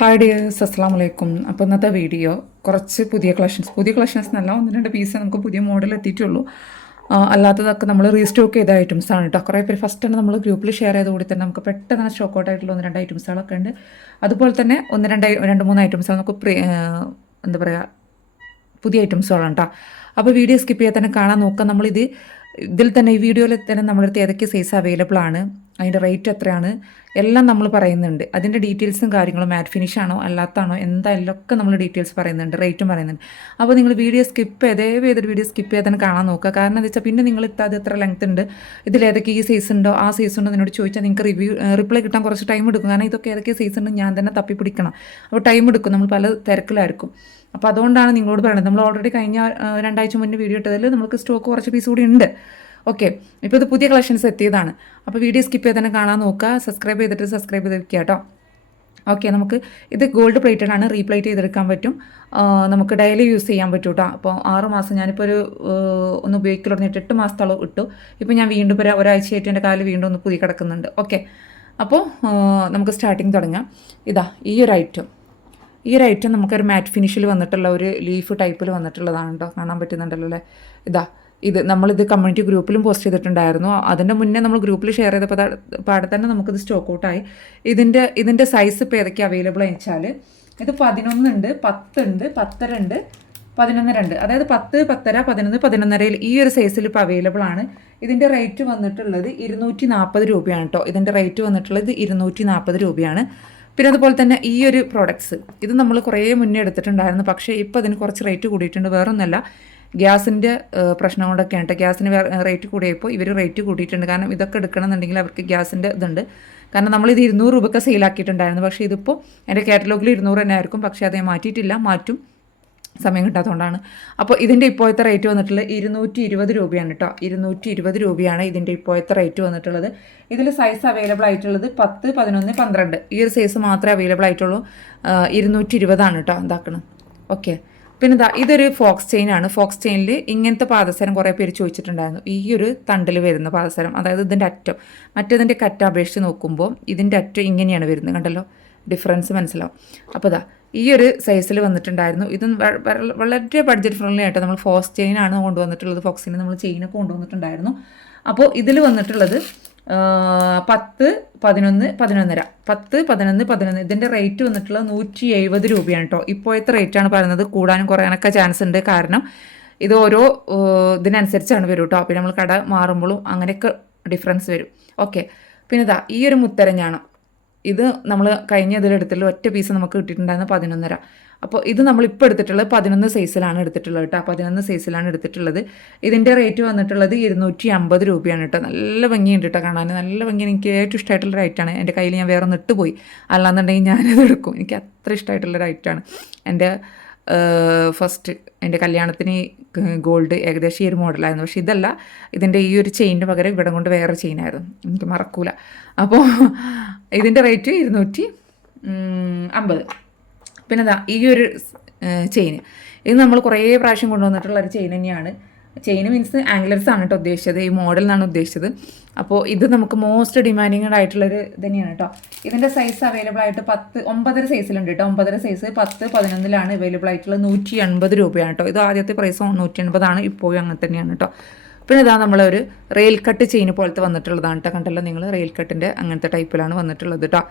Hi dears, അസ്സാം വലൈക്കും. അപ്പോൾ ഇന്നത്തെ വീഡിയോ കുറച്ച് പുതിയ കളക്ഷൻസ് എന്നല്ല, ഒന്ന് രണ്ട് പീസ് നമുക്ക് പുതിയ മോഡൽ എത്തിയിട്ടുള്ളൂ. അല്ലാത്തതൊക്കെ നമ്മൾ റീസ്റ്റോക്ക് ചെയ്ത ഐറ്റംസ് ആണ് കേട്ടോ. കുറേ പേര് ഫസ്റ്റ് തന്നെ നമ്മൾ ഗ്രൂപ്പിൽ ഷെയർ ചെയ്ത് കൂടി തന്നെ നമുക്ക് പെട്ടെന്ന് സ്റ്റോക്ക് ഔട്ട് ആയിട്ടുള്ള ഒന്ന് രണ്ട് ഐറ്റംസുകളൊക്കെ ഉണ്ട്. അതുപോലെ തന്നെ രണ്ട് മൂന്ന് ഐറ്റംസുകൾ നമുക്ക് എന്താ പറയുക, പുതിയ ഐറ്റംസുകളാണ് കേട്ടോ. അപ്പോൾ വീഡിയോ സ്കിപ്പ് ചെയ്യാൻ തന്നെ കാണാൻ നോക്കാം. ഇതിൽ തന്നെ ഈ വീഡിയോയിൽ തന്നെ നമ്മളടുത്ത് ഏതൊക്കെ സൈസ് അവൈലബിൾ ആണ്, അതിൻ്റെ റേറ്റ് എത്രയാണ്, എല്ലാം നമ്മൾ പറയുന്നുണ്ട്. അതിൻ്റെ ഡീറ്റെയിൽസും കാര്യങ്ങളും മാറ്റ് ഫിനിഷ് ആണോ അല്ലാത്താണോ എന്തായാലും ഒക്കെ നമ്മൾ ഡീറ്റെയിൽസ് പറയുന്നുണ്ട്, റേറ്റും പറയുന്നുണ്ട്. അപ്പോൾ നിങ്ങൾ വീഡിയോ ഏതൊരു വീഡിയോ സ്കിപ്പ് ചെയ്യാൻ തന്നെ കാണാൻ നോക്കുക. കാരണം എന്താ വെച്ചാൽ പിന്നെ നിങ്ങൾ അത് എത്ര ലെങ്ത് ഉണ്ട്, ഇതിലേതൊക്കെ ഈ സൈസ് ഉണ്ടോ ആ സൈസ് ഉണ്ടോ എന്നോട് ചോദിച്ചാൽ നിങ്ങൾക്ക് റിപ്ലൈ കിട്ടാൻ കുറച്ച് ടൈം എടുക്കും. കാരണം ഇതൊക്കെ ഏതൊക്കെ സൈസ് ഉണ്ട് ഞാൻ തന്നെ തപ്പി പിടിക്കണം. അപ്പോൾ ടൈം എടുക്കും, നമ്മൾ പല തിരക്കിലായിരിക്കും. അപ്പോൾ അതുകൊണ്ടാണ് നിങ്ങളോട് പറയുന്നത്. നമ്മൾ ഓൾറെഡി കഴിഞ്ഞ രണ്ടാഴ്ച മുന്നേ വീഡിയോ ഇട്ടതിൽ നമുക്ക് സ്റ്റോക്ക് കുറച്ച് പീസ് കൂടി ഉണ്ട്. ഓക്കെ, ഇപ്പോൾ ഇത് പുതിയ കളക്ഷൻസ് എത്തിയതാണ്. അപ്പോൾ വീഡിയോ സ്കിപ്പ് ചെയ്ത് തന്നെ കാണാൻ നോക്കുക. സബ്സ്ക്രൈബ് ചെയ്ത് വെക്കുക കേട്ടോ. ഓക്കെ, നമുക്ക് ഇത് ഗോൾഡ് പ്ലേറ്റഡ് ആണ്, റീപ്ലേറ്റ് ചെയ്തെടുക്കാൻ പറ്റും. നമുക്ക് ഡെയിലി യൂസ് ചെയ്യാൻ പറ്റും കേട്ടോ. അപ്പോൾ 6 മാസം ഞാനിപ്പോൾ ഒന്ന് ഉപയോഗിക്കൽ തുടങ്ങിയിട്ട് 8 മാസത്തോളം ഇട്ടു. ഇപ്പോൾ ഞാൻ വീണ്ടും ഇപ്പോൾ ഒരാഴ്ചയായിട്ട് എൻ്റെ കാലിൽ വീണ്ടും ഒന്ന് പുതിയ കിടക്കുന്നുണ്ട്. ഓക്കെ, അപ്പോൾ നമുക്ക് സ്റ്റാർട്ടിങ് തുടങ്ങാം. ഈ ഒരു ഐറ്റം നമുക്കൊരു മാറ്റ് ഫിനിഷിൽ വന്നിട്ടുള്ള ഒരു ലീഫ് ടൈപ്പിൽ വന്നിട്ടുള്ളതാണ് കേട്ടോ. കാണാൻ പറ്റുന്നുണ്ടല്ലോ അല്ലേ? നമ്മളിത് കമ്മ്യൂണിറ്റി ഗ്രൂപ്പിലും പോസ്റ്റ് ചെയ്തിട്ടുണ്ടായിരുന്നു. അതിൻ്റെ മുന്നേ നമ്മൾ ഗ്രൂപ്പിൽ ഷെയർ ചെയ്തപ്പോൾ പാടെ തന്നെ നമുക്കിത് സ്റ്റോക്ക് ഔട്ടായി. ഇതിൻ്റെ സൈസ് ഇപ്പോൾ ഏതൊക്കെ അവൈലബിൾ എന്ന് വെച്ചാൽ ഇത് 11 ഉണ്ട്, 10 ഉണ്ട്, 10.5 ഉണ്ട്, 11.2, അതായത് 10, 10.5, 11, 11.5 ഈ ഒരു സൈസിൽ ഇപ്പോൾ അവൈലബിൾ ആണ്. ഇതിൻ്റെ റേറ്റ് വന്നിട്ടുള്ളത് 240 രൂപയാണ് കേട്ടോ. ഇതിൻ്റെ റേറ്റ് വന്നിട്ടുള്ളത് 240 രൂപയാണ്. പിന്നെ അതുപോലെ തന്നെ ഈ ഒരു പ്രോഡക്ട്സ് ഇത് നമ്മൾ കുറേ മുന്നേ എടുത്തിട്ടുണ്ടായിരുന്നു. പക്ഷേ ഇപ്പോൾ അതിന് കുറച്ച് റേറ്റ് കൂടിയിട്ടുണ്ട്. വേറൊന്നുമല്ല, ഗ്യാസിൻ്റെ പ്രശ്നം കൊണ്ടൊക്കെയാണ് കേട്ടോ. ഗ്യാസിന് റേറ്റ് കൂടിയപ്പോൾ ഇവർ റേറ്റ് കൂട്ടിയിട്ടുണ്ട്. കാരണം ഇതൊക്കെ എടുക്കണമെന്നുണ്ടെങ്കിൽ അവർക്ക് ഗ്യാസിൻ്റെ ഇതുണ്ട്. കാരണം നമ്മളിത് 200 രൂപയ്ക്ക് സെയിലാക്കിയിട്ടുണ്ടായിരുന്നു. പക്ഷേ ഇതിപ്പോൾ എൻ്റെ കാറ്റലോഗിൽ 200 തന്നെ ആയിരിക്കും. പക്ഷേ അതേ മാറ്റും, സമയം കിട്ടാത്തതുകൊണ്ടാണ്. അപ്പോൾ ഇതിൻ്റെ ഇപ്പോഴത്തെ റേറ്റ് വന്നിട്ടുള്ളത് 220 രൂപയാണ് കേട്ടോ. 220 രൂപയാണ് ഇതിൻ്റെ ഇപ്പോഴത്തെ റേറ്റ് വന്നിട്ടുള്ളത്. ഇതിൽ സൈസ് അവൈലബിൾ ആയിട്ടുള്ളത് 10, 11, 12 ഈ ഒരു സൈസ് മാത്രമേ അവൈലബിൾ ആയിട്ടുള്ളൂ. 220 കേട്ടോ എന്താക്കണം. ഓക്കെ, പിന്നെ ഇതൊരു ഫോക്സ് ചെയിൻ ആണ്. ഫോക്സ് ചെയിനിൽ ഇങ്ങനത്തെ പാദസരം കുറേ പേര് ചോദിച്ചിട്ടുണ്ടായിരുന്നു. ഈ ഒരു തണ്ടിൽ വരുന്ന പാദസരം, അതായത് ഇതിൻ്റെ അറ്റം മറ്റേതിൻ്റെ കറ്റ അപേക്ഷിച്ച് നോക്കുമ്പോൾ ഇതിൻ്റെ അറ്റം ഇങ്ങനെയാണ് വരുന്നത്. കണ്ടല്ലോ, ഡിഫറൻസ് മനസ്സിലാവും. അപ്പോൾ ഈ ഒരു സൈസിൽ വന്നിട്ടുണ്ടായിരുന്നു. ഇത് വളരെ ബഡ്ജറ്റ് ഫ്രണ്ട്ലി ആയിട്ട് നമ്മൾ ഫോക്സ് ചെയിനാണ് കൊണ്ടുവന്നിട്ടുള്ളത്. ഫോക്സിന് നമ്മൾ ചെയിനൊക്കെ കൊണ്ടുവന്നിട്ടുണ്ടായിരുന്നു. അപ്പോൾ ഇതിൽ വന്നിട്ടുള്ളത് 10, 11, 11.5, 10, 11, 11 ഇതിൻ്റെ റേറ്റ് വന്നിട്ടുള്ളത് 170 രൂപയാണ് കേട്ടോ. ഇപ്പോഴത്തെ റേറ്റാണ് പറയുന്നത്. കൂടാനും കുറയാനൊക്കെ ചാൻസ് ഉണ്ട്. കാരണം ഇത് ഓരോ ഇതിനനുസരിച്ചാണ് വരും കേട്ടോ. പിന്നെ നമ്മൾ കട മാറുമ്പോഴും അങ്ങനെയൊക്കെ ഡിഫറൻസ് വരും. ഓക്കെ, പിന്നെ ഈ ഒരു മുത്തരഞ്ഞാണ്. ഇത് നമ്മൾ കഴിഞ്ഞ ഇതിലെടുത്തിട്ടുള്ള ഒറ്റ പീസ് നമുക്ക് കിട്ടിയിട്ടുണ്ടായിരുന്നു 11.5. അപ്പോൾ ഇത് നമ്മളിപ്പോൾ എടുത്തിട്ടുള്ളത് 11 സൈസിലാണ് എടുത്തിട്ടുള്ളത് കേട്ടോ. 11 സൈസിലാണ് എടുത്തിട്ടുള്ളത്. ഇതിൻ്റെ റേറ്റ് വന്നിട്ടുള്ളത് 250 രൂപയാണ് കേട്ടോ. നല്ല ഭംഗിയുണ്ട് കേട്ടോ കാണാൻ. നല്ല ഭംഗിയാണ്. എനിക്ക് ഏറ്റവും ഇഷ്ടമായിട്ടുള്ള റൈറ്റാണ്. എൻ്റെ കയ്യിൽ ഞാൻ വേറെ ഒന്ന് ഇട്ടുപോയി. അല്ലാന്നുണ്ടെങ്കിൽ ഞാനത് എടുക്കും. എനിക്ക് അത്ര ഇഷ്ടമായിട്ടുള്ള റൈറ്റാണ്. എൻ്റെ ഫസ്റ്റ് എൻ്റെ കല്യാണത്തിന് ഗോൾഡ് ഏകദേശം ഈ ഒരു മോഡലായിരുന്നു. പക്ഷേ ഇതല്ല, ഇതിൻ്റെ ഈ ഒരു ചെയിനിന് പകരം ഇവിടെ കൊണ്ട് വേറെ ചെയിനായിരുന്നു. എനിക്ക് മറക്കൂല. അപ്പോൾ ഇതിൻ്റെ റേറ്റ് 250. പിന്നെ ഈ ഒരു ചെയിന്, ഇത് നമ്മൾ കുറേ പ്രാവശ്യം കൊണ്ടുവന്നിട്ടുള്ള ഒരു ചെയിൻ തന്നെയാണ്. ചെയിൻ മീൻസ് ആംഗ്ലർസ് ആണ് കേട്ടോ ഉദ്ദേശിച്ചത്, ഈ മോഡൽ എന്നാണ് ഉദ്ദേശിച്ചത്. അപ്പോൾ ഇത് നമുക്ക് മോസ്റ്റ് ഡിമാൻഡിങ് ആയിട്ടുള്ളൊരു തന്നെയാണ് കേട്ടോ. ഇതിൻ്റെ സൈസ് അവൈലബിൾ ആയിട്ട് 9.5 സൈസിലുണ്ട് കേട്ടോ. 9.5 സൈസ് 10, 11 അവൈലബിൾ ആയിട്ടുള്ളത് 180 രൂപയാണ് കേട്ടോ. ഇത് ആദ്യത്തെ പ്രൈസ് 180 ഇപ്പോഴും അങ്ങനെ തന്നെയാണ് കേട്ടോ. പിന്നെ നമ്മളൊരു റെയിൽ കട്ട് ചെയിൻ പോലത്തെ വന്നിട്ടുള്ളതാണ് കേട്ടോ. കണ്ടല്ലോ നിങ്ങൾ, റെയിൽ കട്ടിൻ്റെ അങ്ങനത്തെ ടൈപ്പിലാണ് വന്നിട്ടുള്ളത് കേട്ടോ.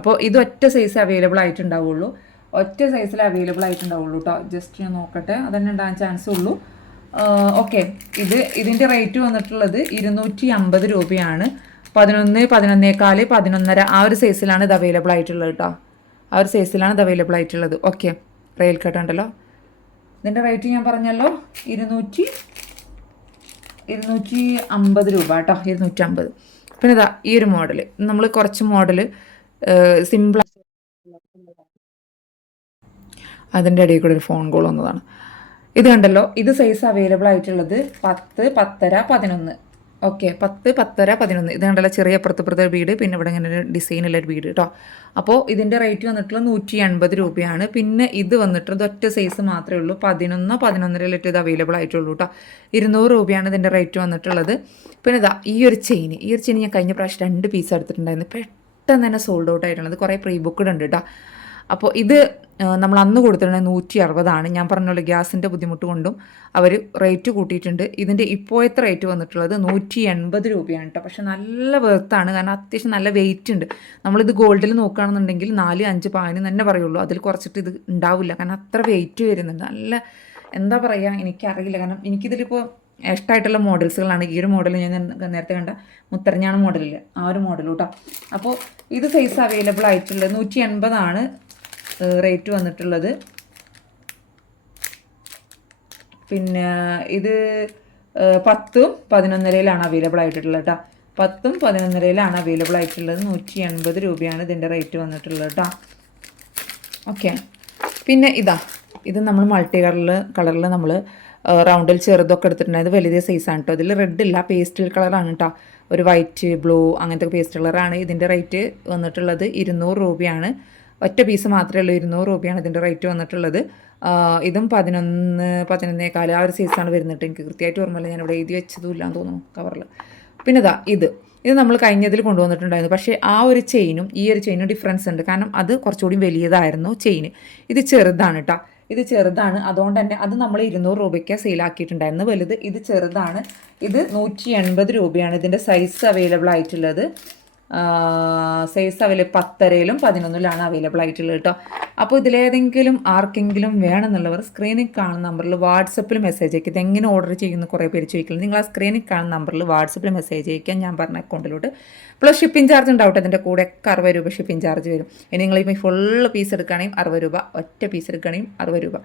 അപ്പോൾ ഇത് ഒറ്റ സൈസ് അവൈലബിൾ ആയിട്ടുണ്ടാവുള്ളൂ. കേട്ടോ. ജസ്റ്റ് ഞാൻ നോക്കട്ടെ, അതന്നെ ഉണ്ടാകാൻ ചാൻസ് ഉള്ളൂ. ഓക്കെ, ഇതിൻ്റെ റേറ്റ് വന്നിട്ടുള്ളത് 250 രൂപയാണ്. 11, 11.25, 11.5 ആ ഒരു സൈസിലാണ് ഇത് അവൈലബിൾ ആയിട്ടുള്ളത് കേട്ടോ. ഓക്കെ, റെയിൽ കട്ട് ഉണ്ടല്ലോ. ഇതിൻ്റെ റേറ്റ് ഞാൻ പറഞ്ഞല്ലോ 250 രൂപ കേട്ടോ. 250. പിന്നെ ഈ ഒരു മോഡൽ നമ്മൾ കുറച്ച് മോഡൽ സിമ്പിൾ, അതിൻ്റെ ഇടയിൽ കൂടെ ഒരു ഫോൺ കോൾ വന്നതാണ്. ഇത് കണ്ടല്ലോ, ഇത് സൈസ് അവൈലബിൾ ആയിട്ടുള്ളത് 10, 10.5, 11. ഓക്കെ, 10, 10.5, 11 ഇത് കണ്ടല്ലോ. ചെറിയ അപ്പുറത്തെ വീട്, പിന്നെ ഇവിടെ ഇങ്ങനെ ഒരു ഡിസൈനുള്ളൊരു വീട് കേട്ടോ. അപ്പോൾ ഇതിൻ്റെ റേറ്റ് വന്നിട്ടുള്ളത് 180 രൂപയാണ്. പിന്നെ ഇത് വന്നിട്ടുള്ളത് ഒറ്റ സൈസ് മാത്രമേ ഉള്ളൂ. 11, 11.5 ഇത് അവൈലബിൾ ആയിട്ടുള്ളൂ കേട്ടോ. 200 രൂപയാണ് ഇതിൻ്റെ റേറ്റ് വന്നിട്ടുള്ളത്. പിന്നെ ഈ ഒരു ചെയിൻ ഞാൻ കഴിഞ്ഞ പ്രാവശ്യം 2 പീസ് എടുത്തിട്ടുണ്ടായിരുന്നു. പെട്ടെന്ന് തന്നെ സോൾഡ് ഔട്ട് ആയിട്ടുള്ളത്. കുറേ പ്രീ ബുക്ക്ഡ് ഉണ്ട് കേട്ടോ. അപ്പോൾ ഇത് നമ്മൾ അന്ന് കൊടുത്തിരുന്നത് 160 ഞാൻ പറഞ്ഞല്ലോ ഗ്യാസിൻ്റെ ബുദ്ധിമുട്ട് കൊണ്ടും അവർ റേറ്റ് കൂട്ടിയിട്ടുണ്ട്. ഇതിൻ്റെ ഇപ്പോഴത്തെ റേറ്റ് വന്നിട്ടുള്ളത് 180 രൂപയാണ് കേട്ടോ. പക്ഷെ നല്ല വെർത്താണ്, കാരണം അത്യാവശ്യം നല്ല വെയിറ്റ് ഉണ്ട്. നമ്മളിത് ഗോൾഡിൽ നോക്കുകയാണെന്നുണ്ടെങ്കിൽ 4-5 പവന് തന്നെ പറയുള്ളൂ, അതിൽ കുറച്ചിട്ട് ഇത് ഉണ്ടാവില്ല, കാരണം അത്ര വെയിറ്റ് വരുന്നുണ്ട്. നല്ല എന്താ പറയുക, എനിക്കറിയില്ല, കാരണം എനിക്കിതിലിപ്പോൾ ഇഷ്ടമായിട്ടുള്ള മോഡൽസുകളാണ്. ഈ ഒരു മോഡൽ ഞാൻ നേരത്തെ കണ്ട മുത്തരഞ്ഞാണ് മോഡലിൽ ആ ഒരു മോഡൽ കേട്ടോ. അപ്പോൾ ഇത് സൈസ് അവൈലബിൾ ആയിട്ടുള്ളത് 180 റേറ്റ് വന്നിട്ടുള്ളത്. പിന്നെ ഇത് 10ഉം 11യിലാണ് അവൈലബിൾ ആയിട്ടുള്ളത് കേട്ടോ. 10ഉം 11യിലാണ് അവൈലബിൾ ആയിട്ടുള്ളത്. 180 രൂപയാണ് ഇതിൻ്റെ റേറ്റ് വന്നിട്ടുള്ളത് കേട്ടോ. ഓക്കെ, പിന്നെ ഇത് നമ്മൾ മൾട്ടി കളറിൽ നമ്മൾ റൗണ്ടിൽ ചെറുതൊക്കെ എടുത്തിട്ടുണ്ടായത് വലുതേ സൈസാണ് കേട്ടോ. ഇതിൽ റെഡ് ഇല്ല, പേസ്റ്റൽ കളറാണ് കേട്ടോ. ഒരു വൈറ്റ് ബ്ലൂ അങ്ങനത്തെ പേസ്റ്റൽ കളറാണ്. ഇതിൻ്റെ റേറ്റ് വന്നിട്ടുള്ളത് 200 രൂപയാണ്. ഒറ്റ പീസ് മാത്രമേ ഉള്ളൂ, 200 രൂപയാണ് ഇതിൻ്റെ റേറ്റ് വന്നിട്ടുള്ളത്. ഇതും 11-11.25 ആ ഒരു സൈസാണ് വരുന്നത്. എനിക്ക് കൃത്യമായിട്ട് ഓർമ്മയില്ല, ഞാനിവിടെ എഴുതി വെച്ചതും ഇല്ലാന്ന് തോന്നുന്നു കവറിൽ. പിന്നെ ഇത് നമ്മൾ കഴിഞ്ഞതിൽ കൊണ്ടുവന്നിട്ടുണ്ടായിരുന്നു. പക്ഷേ ആ ഒരു ചെയിനും ഈ ഒരു ചെയിനും ഡിഫറൻസ് ഉണ്ട്, കാരണം അത് കുറച്ചുകൂടി വലിയതായിരുന്നു ചെയിന്. ഇത് ചെറുതാണ് കേട്ടോ, ഇത് ചെറുതാണ്. അതുകൊണ്ട് തന്നെ അത് നമ്മൾ 200 രൂപയ്ക്ക് സെയിലാക്കിയിട്ടുണ്ടായിരുന്നു വലുത്. ഇത് ചെറുതാണ്, ഇത് 180 രൂപയാണ് ഇതിൻ്റെ സൈസ് അവൈലബിൾ ആയിട്ടുള്ളത്. സൈസ് അവൈലബിൾ 10യിലും 11യിലാണ് അവൈലബിൾ ആയിട്ടുള്ളത് കേട്ടോ. അപ്പോൾ ഇതിലേതെങ്കിലും ആർക്കെങ്കിലും വേണമെന്നുള്ളവർ സ്ക്രീനിൽ കാണുന്ന നമ്പറിൽ വാട്സപ്പിൽ മെസ്സേജ് അയക്കുക. ഇതെങ്ങനെ ഓർഡർ ചെയ്യുന്ന കുറേ പേര് ചോദിക്കുന്നത്. നിങ്ങൾ ആ സ്ക്രീനിൽ കാണുന്ന നമ്പറിൽ വാട്സപ്പിൽ മെസ്സേജ് അയക്കാൻ ഞാൻ പറഞ്ഞ അക്കൗണ്ടിലോട്ട്. പ്ലസ് ഷിപ്പിംഗ് ചാർജ് ഉണ്ടാവട്ടെ, അതിൻ്റെ കൂടെ ഒക്കെ 60 രൂപ ഷിപ്പിംഗ് ചാർജ് വരും. ഇനി നിങ്ങളിപ്പോൾ ഫുള്ള് പീസ് എടുക്കുകയാണെങ്കിൽ 60 രൂപ, ഒറ്റ പീസ് എടുക്കുകയാണെങ്കിൽ 60 രൂപ.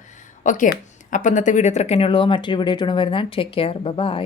ഓക്കെ, അപ്പോൾ ഇന്നത്തെ വീഡിയോ ഇത്രയൊക്കെ തന്നെയുള്ളൂ. മറ്റൊരു വീഡിയോ ആയിട്ട് വരുന്നതാണ്. Take care, by.